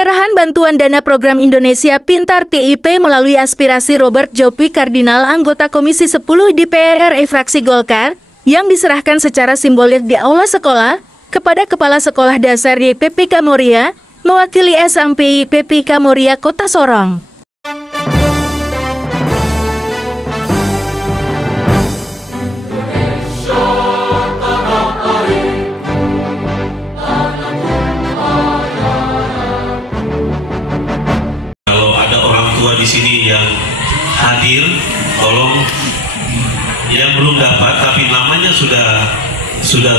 Penyerahan bantuan dana program Indonesia Pintar TIP melalui aspirasi Robert Jopi Kardinal, anggota Komisi 10 DPR RI fraksi Golkar, yang diserahkan secara simbolik di aula sekolah kepada Kepala Sekolah Dasar YPPK Moria, mewakili SMPI YPPK Moria Kota Sorong. Di sini yang hadir, tolong yang belum dapat tapi namanya sudah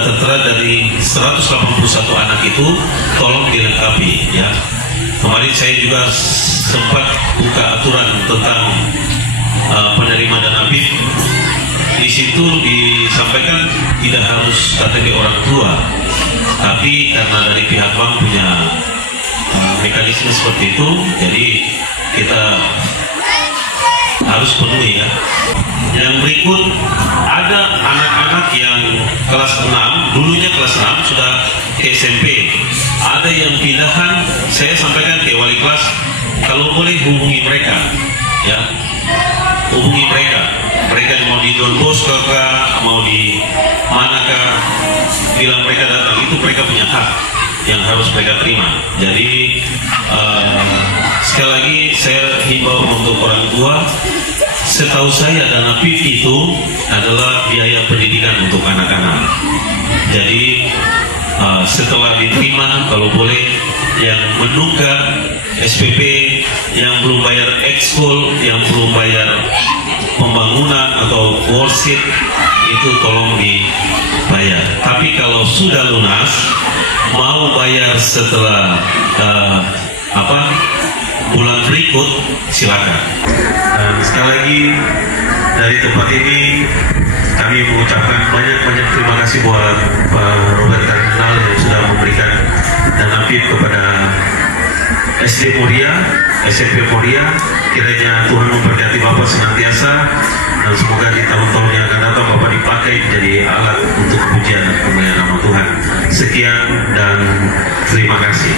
tertera dari 181 anak itu, tolong dilengkapi ya. Kemarin saya juga sempat buka aturan tentang penerima dana BIM. Di situ disampaikan tidak harus KTP orang tua, tapi karena dari pihak bank punya mekanisme seperti itu, jadi kita harus penuhi ya. Yang berikut, ada anak-anak yang kelas 6, dulunya kelas 6 sudah ke SMP. Ada yang pindahan, saya sampaikan ke wali kelas, kalau boleh hubungi mereka ya. Hubungi mereka. Mereka mau di Don Bosco kah, mau di manakah, bilang mereka datang, itu mereka punya hak yang harus mereka terima. Jadi sekali lagi saya himbau untuk orang tua, setahu saya dana PIP itu adalah biaya pendidikan untuk anak-anak. Jadi setelah diterima, kalau boleh yang menunggak SPP, yang belum bayar ekskul, yang belum bayar pembangunan atau worksheet, itu tolong dibayar. Tapi kalau sudah lunas, mau bayar setelah bulan berikut, silakan. Dan sekali lagi dari tempat ini kami mengucapkan banyak terima kasih buat Pak Robert Kardinal yang sudah memberikan dana PIP kepada SD Moria, SMP Moria. Kiranya Tuhan memberkati Bapak senantiasa, dan semoga di tahun-tahun yang akan datang Bapak dipakai menjadi alat untuk pujian dan kemuliaan nama Tuhan. Sekian dan terima kasih.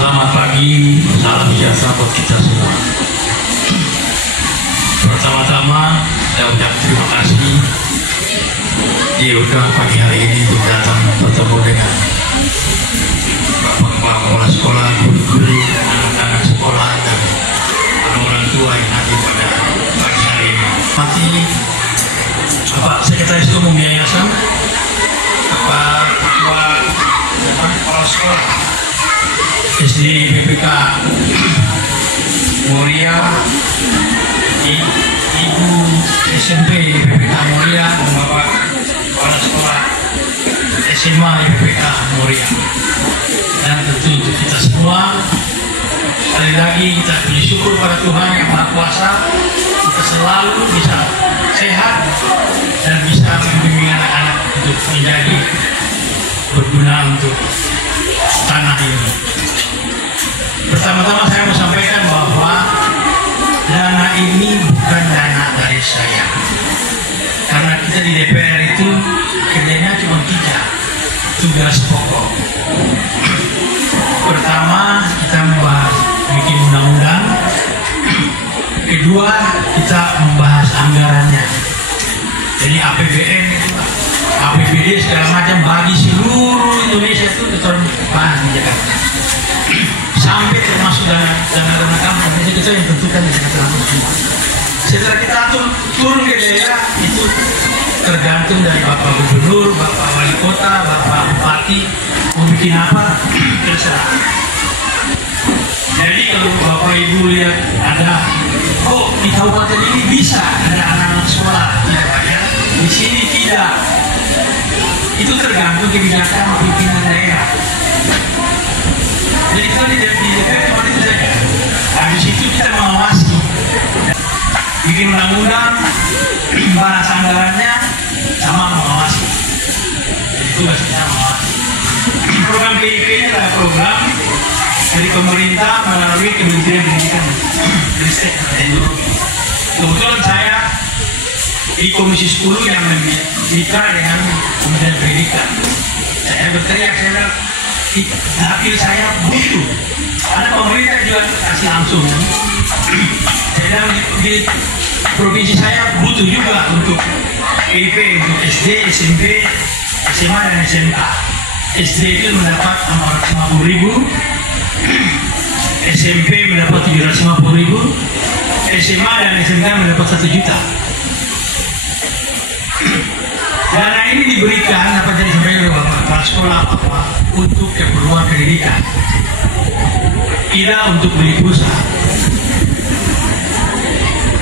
Selamat pagi, salam sejahtera buat kita semua. Pertama-tama saya ucap terima kasih udah pagi hari ini untuk datang bertemu dengan Bapak Kepala Sekolah, guru-guru, anak-anak sekolah, dan orang tua yang hadir pada pagi hari ini. Mati Bapak Sekretaris Umum Yayasan, Bapak Kepala Sekolah SD BPK Moria, Ibu SMP BPK Moria, dan Bapak Kepala Sekolah SMA BPK Moria. Dan tentu untuk kita semua, sekali lagi kita puji syukur pada Tuhan yang Maha Kuasa, kita selalu bisa sehat dan bisa membimbing anak-anak untuk menjadi berguna untuk tanah ini. Pertama-tama saya mau sampaikan bahwa dana ini bukan dana dari saya, karena kita di DPR itu kerjanya cuma 3 tugas pokok. Pertama, kita membahas bikin undang-undang. Kedua, kita membahas anggarannya. Jadi APBN itu, APBD segala macam bagi seluruh Indonesia itu kita bahas di Jakarta. Sampai termasuk dana kampung, itu kita yang tentukan di Jakarta semua. Setelah kita turun ke daerah, itu tergantung dari Bapak Gubernur, Bapak Wali Kota, Bapak Bupati mau bikin apa, terserah. Jadi kalau Bapak Ibu lihat ada, oh di kabupaten ini bisa ada anak-anak sekolah tidak bayar, di sini tidak. Itu tergantung kebijakan pimpinan daerah. Jadi kita di DPR cuma itu saja. Habis itu kita mengawasi, bikin undang-undang, bahas anggarannya, sama mengawasi. Jadi tugas kita mengawasi. Program PIP ini adalah program dari pemerintah melalui Kementerian Pendidikan, Ristek dan Teknologi. Kebetulan saya di Komisi 10 yang mitra dengan Kementerian Pendidikan. Saya berteriak, saya bilang, dapil saya butuh. Ada pemerintah juga kasih langsung. Saya di provinsi saya butuh juga untuk IP, untuk SD, SMP, SMA dan SMK. SD itu mendapat 450.000, SMP mendapat 750.000, SMA dan SMK mendapat 1 juta. Dana ini diberikan, apa jadi sampai oleh Bapak sekolah apa untuk keperluan pendidikan, tidak untuk beli pulsa.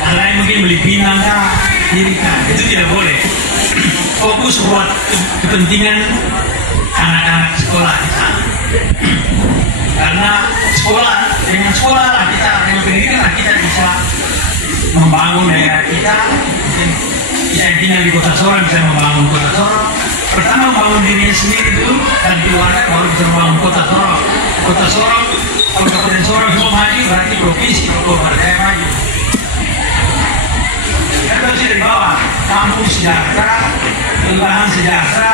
Lain mungkin beli pinang kah, diri kah, itu tidak boleh. Fokus buat kepentingan anak-anak sekolah kita. Karena dengan sekolah lah kita, dengan pendidikan lah kita bisa membangun daerah kita. Mungkin kita yang tinggal di Kota Sorong bisa membangun Kota Sorong. Pertama membangun dirinya sendiri dulu dan keluarga baru bisa membangun Kota Sorong. Kota Sorong, Kabupaten Sorong semua maju berarti provinsi Papua Barat maju. Kita harus dari bawah, kampung sejahtera, kelurahan sejahtera,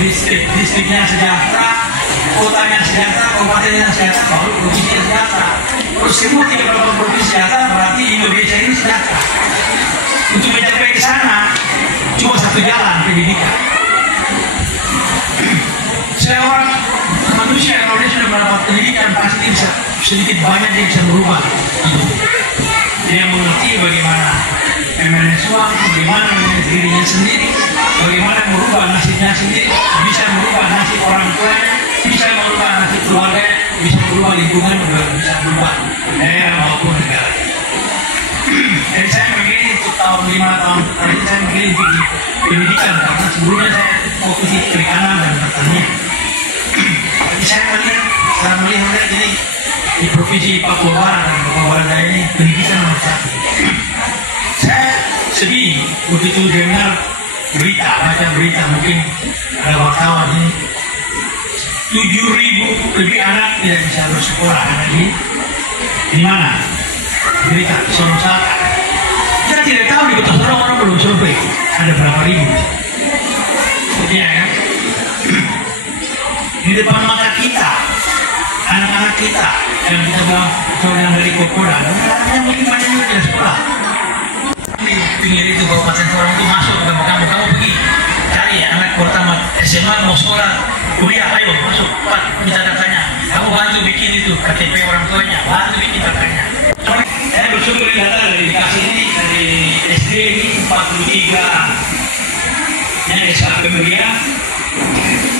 distriknya sejahtera, kotanya sejahtera, kabupatennya sejahtera, baru provinsi sejahtera. Terus semua 38 provinsi sejahtera berarti Indonesia ini sejahtera. Untuk mencapai ke sana cuma satu jalan, pendidikan. Seorang manusia kalau dia sudah mendapat pendidikan pasti bisa sedikit banyak dia bisa merubah hidup. Dia mengerti bagaimana memanage uang, bagaimana memanage dirinya sendiri, bagaimana merubah nasibnya sendiri, bisa merubah nasib orang tuanya, bisa merubah nasib keluarga, bisa merubah lingkungan, bisa merubah daerah maupun negara. Dan saya memilih untuk tahun 5 tahun terakhir saya memilih di pendidikan karena sebelumnya saya fokus di perikanan dan pertanian. Jadi saya melihat ini di provinsi Papua Barat dan Papua Barat ini pendidikan nomor 1. Saya sedih begitu dengar berita, baca berita mungkin ada wartawan ini 7.000 lebih anak tidak bisa bersekolah. Ada di mana? Berita Sorong Selatan. Kita tidak tahu di Kota Sorong orang belum survei ada berapa ribu. Iya kan? Di depan mata kita, anak-anak kita yang kita bilang dari Kokoda, anaknya mungkin banyak juga tidak sekolah. Di pinggir itu Kabupaten Sorong itu masuk ke kamu pergi cari anak pertama SMA mau sekolah kuliah, ayo masuk Pak, minta datanya. Kamu bantu bikin itu KTP orang tuanya, bantu bikin datanya. Saya bersyukur data dari dikasih ini dari SD ini 43 yang SK pemberian,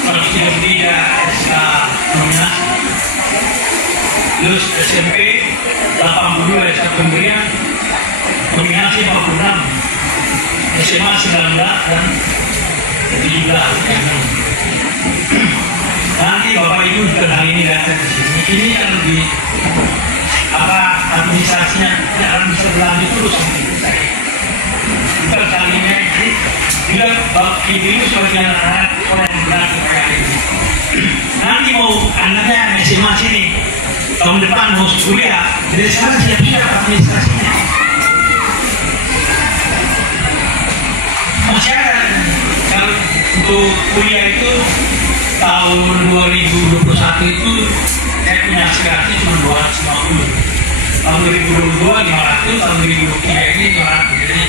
133 SK nominasi, terus SMP 82 SK pemberian, nominasi 46, SMA 19 dan 17. Nanti Bapak Ibu juga hari ini datang ke sini. Ini kan lebih administrasinya akan bisa berlanjut terus. Bukan kalinya ini juga Bapak Ibu itu sebagai anak-anak orang yang berlatih kayak ini. Nanti mau anaknya SMA sini tahun depan mau kuliah, jadi sekarang siap-siap administrasinya. Masih ada kalau untuk kuliah itu tahun 2021 itu saya punya aspirasi cuma 250. Tahun 2022 500, tahun 2023 ini 500. Jadi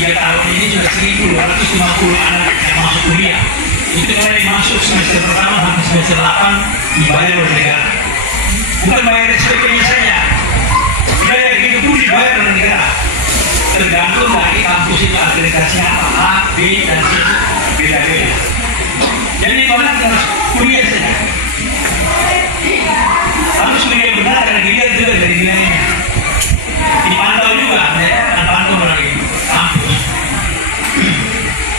3 tahun ini sudah 1.250 anak yang masuk kuliah. Itu mulai masuk semester pertama sampai semester 8 dibayar oleh negara. Bukan bayar SPP-nya saja, biaya hidup pun dibayar oleh negara. Tergantung dari kampus itu akreditasinya apa, A, B, dan C, beda-beda. Jadi kalau harus kuliah saja, harus kuliah benar karena dilihat juga dari nilainya. Dipantau juga, ya, dan pantau melalui kampus.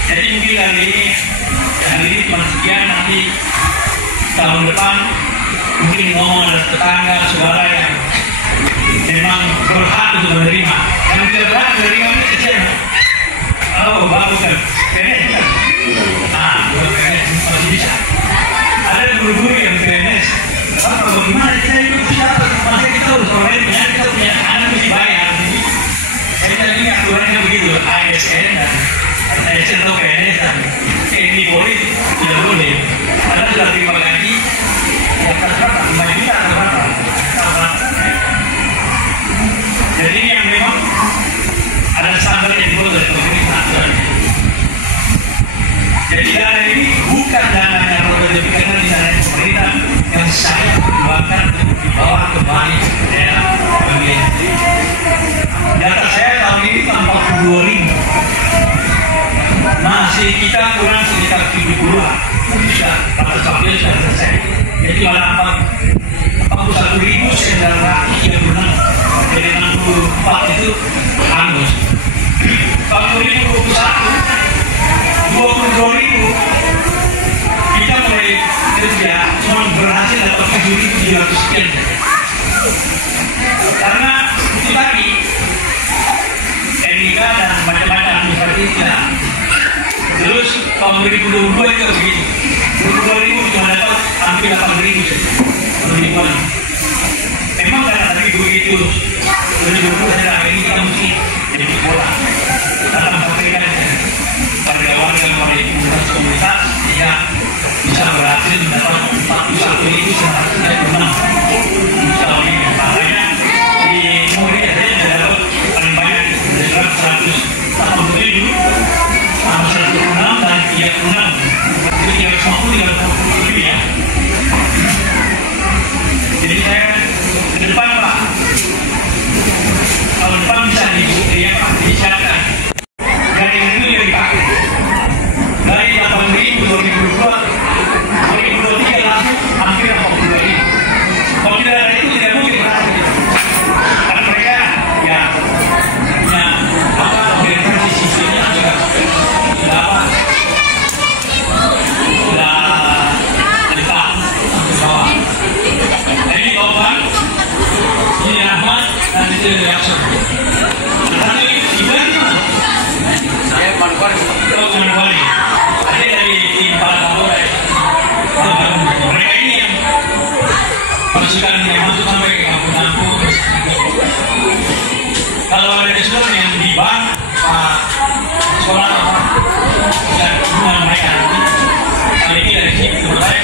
Jadi mungkin hari ini cuma sekian, nanti tahun depan mungkin ngomong ada tetangga, saudara yang memang berhak untuk menerima. Yang tidak berhak menerima ini kecil. Oh, bagus kan? PNS kan? Nah, bukan PNS, masih bisa. Ada guru-guru yang PNS. Kalau bagaimana kita itu siapa? Masa kita harus orang lain, kita punya anak mesti bayar. Jadi kita ini aturannya begitu, ASN dan ASN atau PNS dan TNI Polri tidak boleh. Karena sudah terima gaji, kita kurang sekitar 70-an bisa pada sampai sudah selesai. Jadi ada 41.000 sendal kaki yang berenang dari 64 itu hangus. Tahun 2021 22.000 kita mulai kerja cuma berhasil dapat 7.700 sekian. Karena itu tadi NIK dan macam-macam seperti itu. Terus tahun 2022 itu begitu. 22.000 cuma dapat hampir 8.000 saja. Memang karena tadi begitu 2022 saya ini kita mesti jadi bola dalam pekerjaan pada warga komunitas dia bisa berhasil mendapat 41.100 menang tahun ini. Makanya di Muria saya sudah dapat paling banyak dari 187 sama 106 dan 36 jadi 350 ya. Jadi saya ke depan Pak, tahun depan bisa disiapkan dari itu yang dipakai dari 8.000 2022 2023 langsung hampir 80.000. Kalau tidak ada itu tidak mungkin karena mereka ya punya organisasi sistemnya juga sudah letak sampai bawah. Ini Topan, ini Ahmad, dan ini Reaction. Nanti gimana gimana? Saya Manukwari. Oh, Manukwari. Ada dari tim Palapura. Mereka ini yang pasukan yang masuk sampai ke kampung-kampung. Kalau ada sekolah yang di Bang, Pak sekolah apa? Dan hubungan mereka nanti. Kali ini dari sini selesai.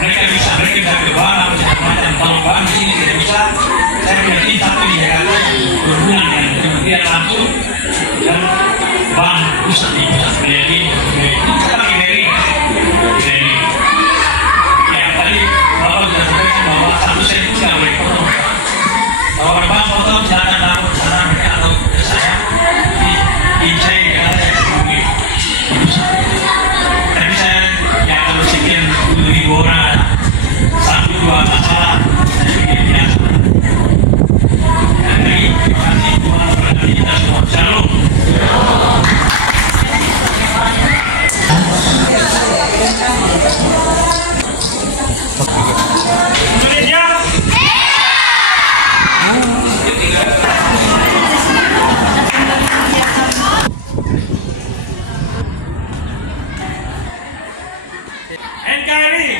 Mereka bisa ke Bang, macam kalau Bang di sini tidak bisa. Saya punya tim satu di Jakarta berhubungan dengan kementerian langsung dan Bang pusat di pusat. Jadi kita pakai dari ya tadi Bapak sudah sampaikan bahwa satu sen itu tidak boleh potong. Kalau ada Bang potong silakan taruh sana mereka atau ke saya di saya di Jakarta saya hubungi pusat. Tapi saya ya kalau sekian 10.000 orang satu dua masalah saya pikir biasa. Terima kasih Tuhan berkati kita semua. Shalom. Indonesia. NKRI.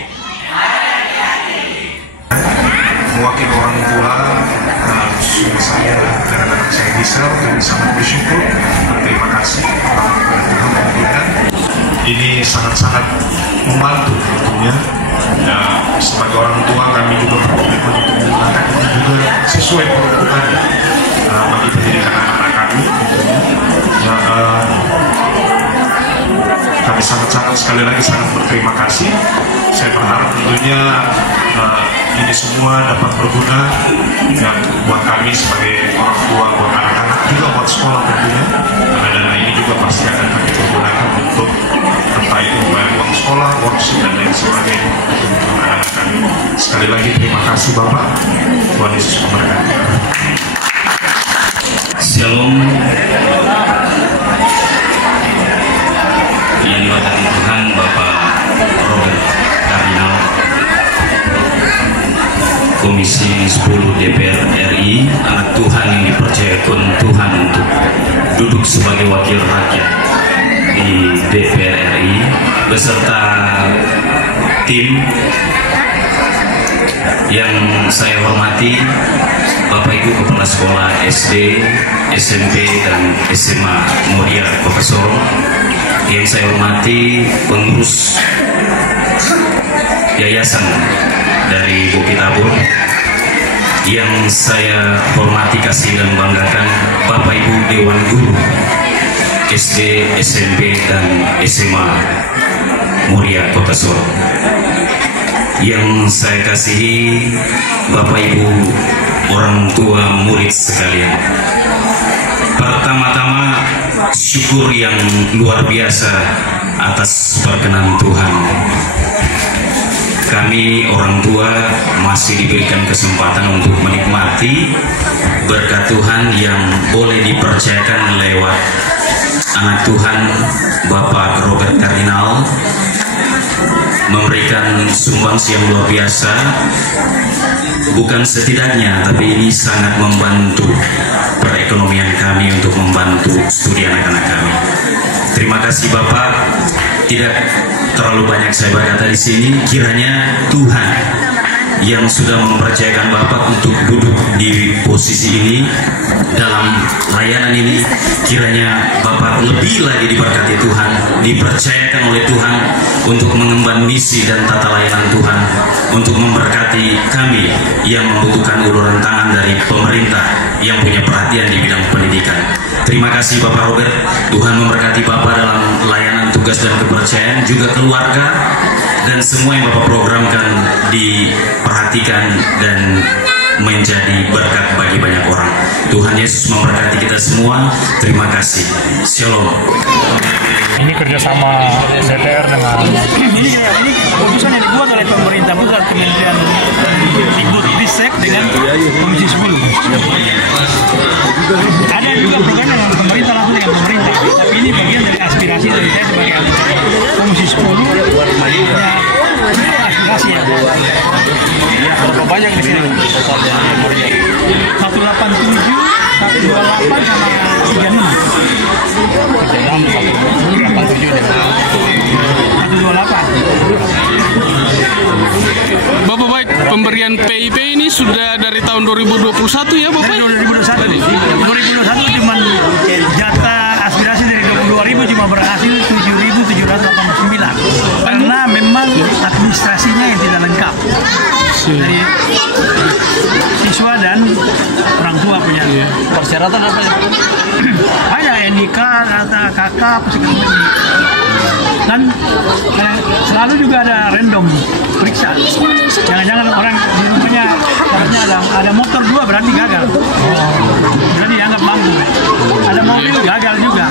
Mewakili orang tua saya dan anak saya bisa, kami sangat bersyukur, berterima kasih kepada Tuhan yang memberikan. Ini sangat-sangat membantu tentunya. Ya, sebagai orang tua kami juga berkomitmen untuk menggunakan itu juga sesuai peruntukannya bagi pendidikan anak-anak kami tentunya. Ya, kami sangat-sangat sekali lagi sangat berterima kasih. Saya berharap tentunya ini semua dapat berguna ya, buat kami sebagai orang tua, buat anak-anak, juga buat sekolah tentunya. Karena dana ini juga pasti akan kami pergunakan untuk entah itu bayar uang sekolah, workshop dan lain sebagainya untuk anak-anak kami. Sekali lagi terima kasih Bapak, Tuhan Yesus memberkati. Shalom. Yang diberkati Tuhan, Bapak Robert Kardinal, Komisi 10 DPR RI, anak Tuhan yang dipercayakan Tuhan untuk duduk sebagai wakil rakyat di DPR RI beserta tim yang saya hormati, Bapak Ibu Kepala Sekolah SD, SMP, dan SMA Muria Kota Sorong, yang saya hormati pengurus yayasan dari Bukit Tabur, yang saya hormati, kasih dan banggakan Bapak Ibu Dewan Guru SD, SMP, dan SMA Muria Kota Sorong, yang saya kasihi Bapak Ibu orang tua murid sekalian, para Pertama-tama syukur yang luar biasa atas perkenan Tuhan. Kami orang tua masih diberikan kesempatan untuk menikmati berkat Tuhan yang boleh dipercayakan lewat anak Tuhan Bapak Robert Kardinal, memberikan sumbangsi yang luar biasa. Bukan setidaknya, tapi ini sangat membantu perekonomian kami untuk membantu studi anak-anak kami. Terima kasih Bapak. Tidak terlalu banyak saya berkata di sini. Kiranya Tuhan yang sudah mempercayakan Bapak untuk duduk di posisi ini dalam layanan ini, kiranya Bapak lebih lagi diberkati Tuhan, dipercayakan oleh Tuhan untuk mengemban misi dan tata layanan Tuhan, untuk memberkati kami yang membutuhkan uluran tangan dari pemerintah yang punya perhatian di bidang pendidikan. Terima kasih Bapak Robert. Tuhan memberkati Bapak dalam layanan tugas dan kepercayaan, juga keluarga dan semua yang Bapak programkan diperhatikan dan menjadi berkat bagi banyak orang. Tuhan Yesus memberkati kita semua. Terima kasih. Shalom. Ini kerjasama DPR dengan ini keputusan yang dibuat oleh pemerintah pusat, Kementerian Dikbud dengan Komisi 10. Ada juga program dengan pemerintah, langsung dengan pemerintah, tapi ini bagian dari aspirasi dari saya sebagai anggota Komisi 10. Ya, aspirasi ya. berapa banyak di sini? 187, 128 sama 36. Bapak baik, pemberian PIP ini sudah dari tahun 2021 ya Bapak? Dari 2021 cuma jatah aspirasi dari 22.000 cuma berhasil 7.789 karena memang administrasinya yang tidak lengkap dari siswa dan orang tua punya. Persyaratan apa ya? Banyak NIK, KK, dan selalu juga ada random periksa. Jangan-jangan orang di rumahnya ada motor 2 berarti gagal. Berarti dianggap mampu. Ada mobil gagal juga.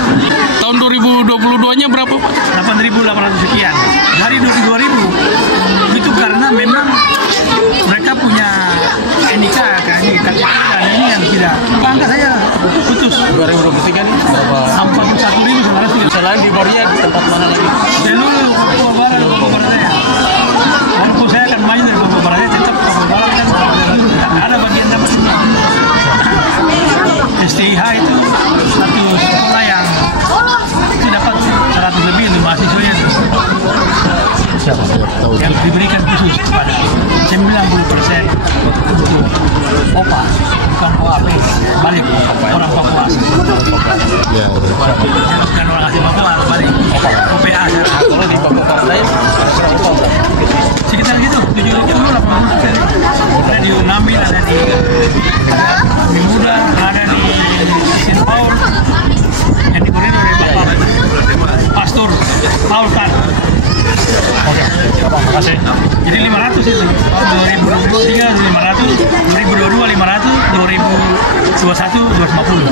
Tahun 2022-nya berapa Pak? 8.800 sekian. Dari 22.000 itu karena memang mereka punya NIK, dan ini yang tidak. Angka saya putus. 2023 ini berapa? 41.900. Selain di Moria di tempat mana lagi? Seluruh Papua Barat saya. Walaupun saya akan main dari Papua Barat, tetap Papua Barat kan ada bagian dapat semua. STIH itu satu sekolah yang dapat 100 lebih untuk mahasiswanya yang diberikan khusus kepada 90% untuk OPA, bukan OAP, balik orang Papua asli. Bukan orang asli Papua, balik OPA. Kalau di Papua Barat lain sekitar gitu, 70-80%. Ada di Unamil, ada di Muda, ada di St. Paul, yang dikoordinir oleh Bapak Pastor Paul Kan. Oke, terima kasih. Jadi 500 itu, tahun 2023 500, 2022 500, 2021 250.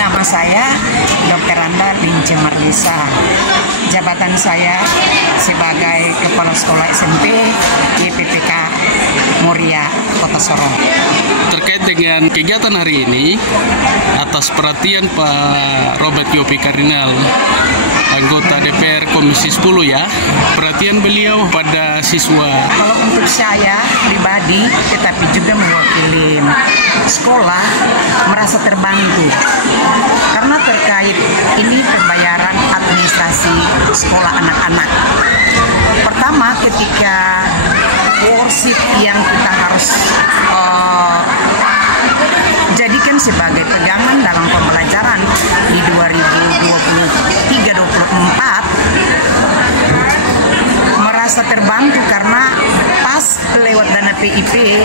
Nama saya Dr. Randa Linci Marlisa. Jabatan saya sebagai Kepala Sekolah SMP YPPK Moria, Kota Sorong. Terkait dengan kegiatan hari ini, atas perhatian Pak Robert Jopi Kardinal, anggota DPR Komisi 10 ya, perhatian beliau pada siswa. Kalau untuk saya pribadi, tetapi juga mewakili sekolah, merasa terbantu karena terkait ini pembayaran administrasi sekolah anak-anak. Pertama, ketika worship yang kita harus jadikan sebagai pegangan dalam pembelajaran di 2023-24, merasa terbantu karena pas lewat dana PIP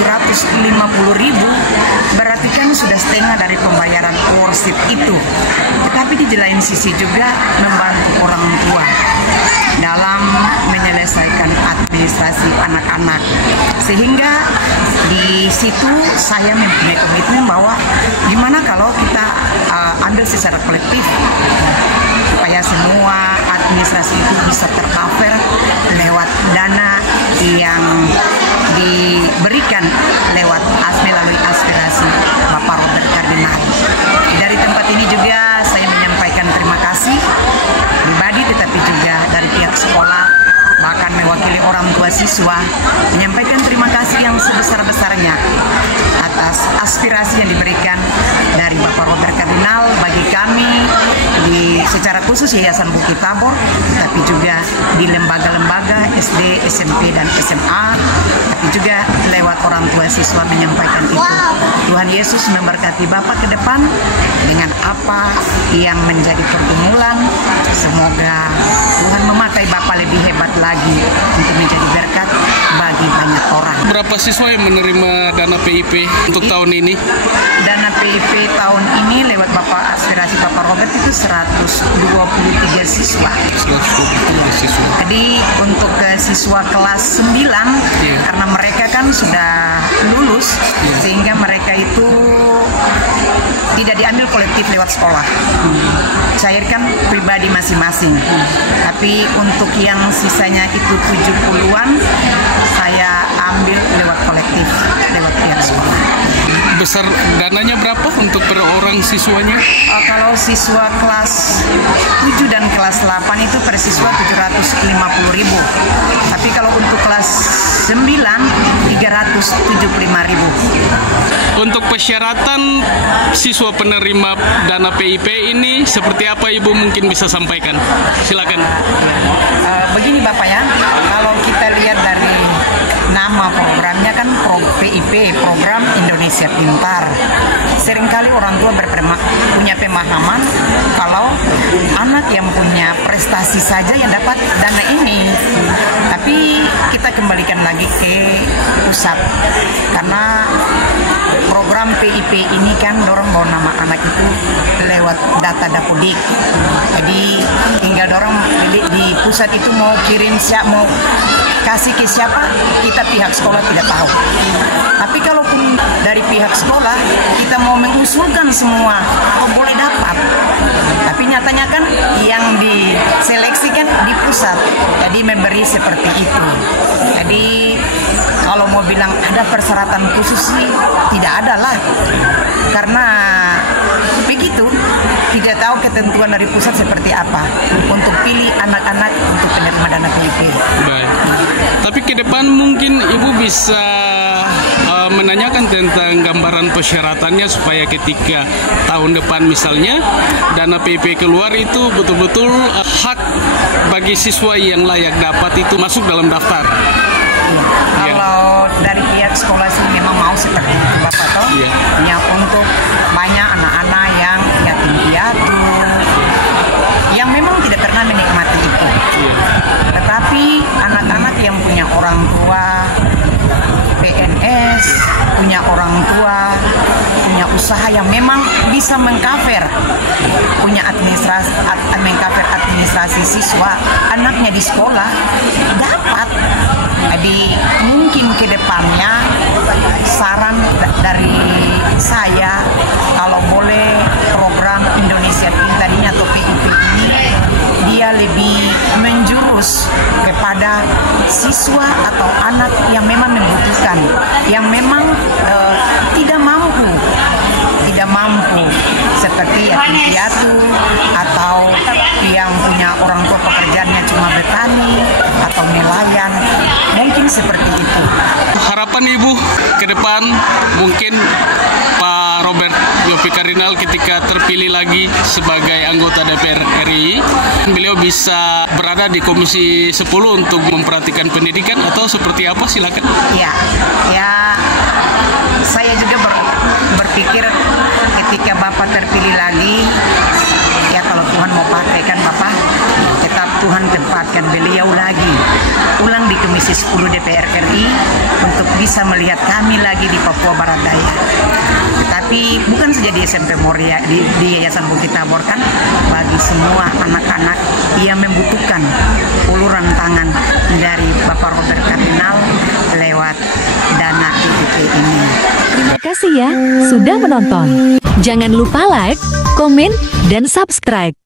750.000, berarti kan sudah setengah dari pembayaran worship itu. Tetapi di lain sisi juga membantu orang tua. dalam menyelesaikan administrasi anak-anak. Sehingga di situ saya mempunyai komitmen bahwa gimana kalau kita ambil secara kolektif supaya semua administrasi itu bisa tercover lewat dana yang diberikan lewat melalui aspirasi Bapak Robert Kardinal. Dari tempat ini juga saya menyampaikan terima kasih pribadi, tetapi juga dari pihak sekolah, bahkan mewakili orang tua siswa, menyampaikan terima kasih yang sebesar-besarnya atas aspirasi yang diberikan dari Bapak Robert Kardinal bagi kami secara khusus Yayasan Bukit Tabor, tapi juga di lembaga-lembaga SD, SMP, dan SMA, tapi juga lewat orang tua siswa menyampaikan itu. Tuhan Yesus memberkati Bapak ke depan dengan apa yang menjadi pergumulan. Semoga Tuhan memakai Bapak lebih hebat lagi untuk menjadi berkat bagi banyak orang. Berapa siswa yang menerima dana PIP untuk tahun ini? Dana PIP tahun ini lewat Bapak aspirasi Bapak Robert itu 123 siswa. 123 siswa. Jadi untuk siswa kelas 9 karena mereka kan sudah lulus, sehingga mereka itu tidak diambil kolektif lewat sekolah, cairkan pribadi masing-masing. Tapi untuk yang sisanya itu 70-an saya ambil lewat kolektif, lewat pihak sekolah. Besar dananya berapa untuk per orang siswanya? Kalau siswa kelas 7 dan kelas 8 itu per siswa 750.000. Tapi kalau untuk kelas 9 375.000. Untuk persyaratan siswa penerima dana PIP ini seperti apa Ibu mungkin bisa sampaikan? Silakan. Begini Bapak ya, kalau kita lihat dari nama programnya kan PIP, Program Indonesia Pintar. Seringkali orang tua punya pemahaman kalau anak yang punya prestasi saja yang dapat dana ini. Tapi kita kembalikan lagi ke pusat, karena program PIP ini kan dorong mau nama anak itu lewat data Dapodik. Jadi tinggal dorong di pusat itu mau kirim mau kasih ke siapa, kita pihak sekolah tidak tahu. Tapi kalaupun dari pihak sekolah kita mau mengusulkan semua, boleh dapat. Tapi nyatanya kan yang diseleksikan di pusat, jadi memberi seperti itu. Jadi kalau mau bilang ada persyaratan khusus sih tidak ada lah, karena begitu tidak tahu ketentuan dari pusat seperti apa untuk pilih anak-anak untuk penerima dana PIP. Baik. Tapi ke depan mungkin Ibu bisa menanyakan tentang gambaran persyaratannya supaya ketika tahun depan misalnya dana PIP keluar itu betul-betul hak bagi siswa yang layak dapat itu masuk dalam daftar. Kalau dari pihak sekolah sih memang mau seperti itu Bapak toh. Ya, untuk banyak anak-anak yang yatim piatu yang memang tidak pernah menikmati itu. Tetapi anak-anak yang punya orang tua PNS, punya orang tua, punya usaha yang memang bisa mengcover, punya mengcover administrasi siswa, anaknya di sekolah dapat. Jadi mungkin ke depannya saran dari saya, kalau boleh program Indonesia Pintar ini atau PIP ini dia lebih menjurus kepada siswa atau anak yang memang membutuhkan, yang memang tidak mampu seperti yatim piatu atau yang punya orang tua pekerjaannya cuma bertani atau nelayan, mungkin seperti itu. Harapan Ibu ke depan mungkin Pak Robert Yopi Kardinal ketika terpilih lagi sebagai anggota DPR RI, beliau bisa berada di Komisi 10 untuk memperhatikan pendidikan atau seperti apa? Silakan. Ya, saya juga berpikir ketika Bapak terpilih lagi, ya kalau Tuhan mau pakai kan Bapak, tetap Tuhan tempatkan beliau lagi ulang di Komisi 10 DPR RI untuk bisa melihat kami lagi di Papua Barat Daya. Tetapi Tapi bukan saja di SMP Moria, di Yayasan Bukit Tabor kan, bagi semua anak-anak yang membutuhkan uluran tangan dari Bapak Robert Kardinal lewat dana TIP ini. Terima kasih ya sudah menonton. Jangan lupa like, komen, dan subscribe.